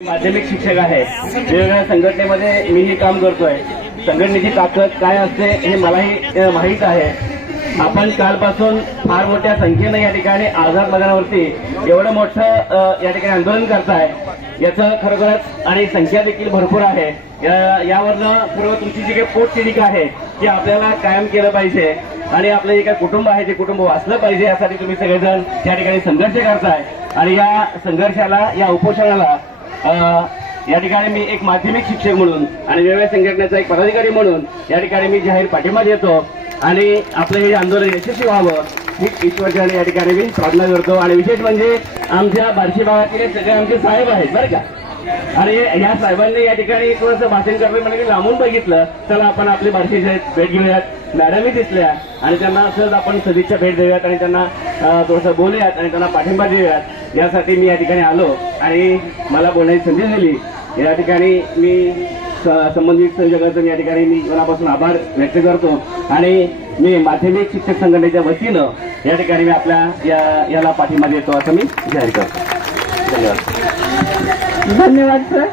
माध्यमिक शिक्षक आहे. वेगवेगळ्या संघटनेमध्ये मीही काम करतोय. संघटनेची ताकद काय असते हे मलाही माहीत आहे. आपण कालपासून फार मोठ्या संख्येनं या ठिकाणी आझाद मैदानावरती एवढं मोठं या ठिकाणी आंदोलन करताय, याचं खरोखरच आणि संख्या देखील भरपूर आहे. यावरनं पूर्व तुमची जी काही पोटतिडीक आहे ती आपल्याला कायम केलं पाहिजे आणि आपलं जे काही कुटुंब आहे ते कुटुंब वाचलं पाहिजे, यासाठी तुम्ही सगळेजण या ठिकाणी संघर्ष करताय. आणि या संघर्षाला, या उपोषणाला या ठिकाणी मी एक माध्यमिक शिक्षक म्हणून आणि वेगवेगळ्या संघटनेचा एक पदाधिकारी म्हणून या ठिकाणी मी जाहीर पाठिंबा देतो आणि आपलं हे आंदोलन यशस्वी व्हावं ही ईश्वरचरणी या ठिकाणी मी प्रार्थना करतो. आणि विशेष म्हणजे आमच्या बार्शी भागातील सगळे आमचे साहेब आहेत बरं का, आणि या साहेबांनी या ठिकाणी थोडंसं भाषण करणे म्हणजे की लांबून बघितलं, चला आपण आपली बार्शी भेट घेऊयात. मॅडमही दिसल्या आणि त्यांना सहज आपण सदिच्छा भेट देऊयात आणि त्यांना थोडंसं बोलूयात आणि त्यांना पाठिंबा देऊयात, यासाठी मी या ठिकाणी आलो आणि मला बोलण्याची संधी दिली. या ठिकाणी मी संबंधित संयोजकांचं या ठिकाणी मी मनापासून आभार व्यक्त करतो आणि मी माध्यमिक शिक्षक संघटनेच्या वतीनं या ठिकाणी मी आपल्या याला पाठिंबा देतो असं मी जाहीर करतो. धन्यवाद. धन्यवाद सर.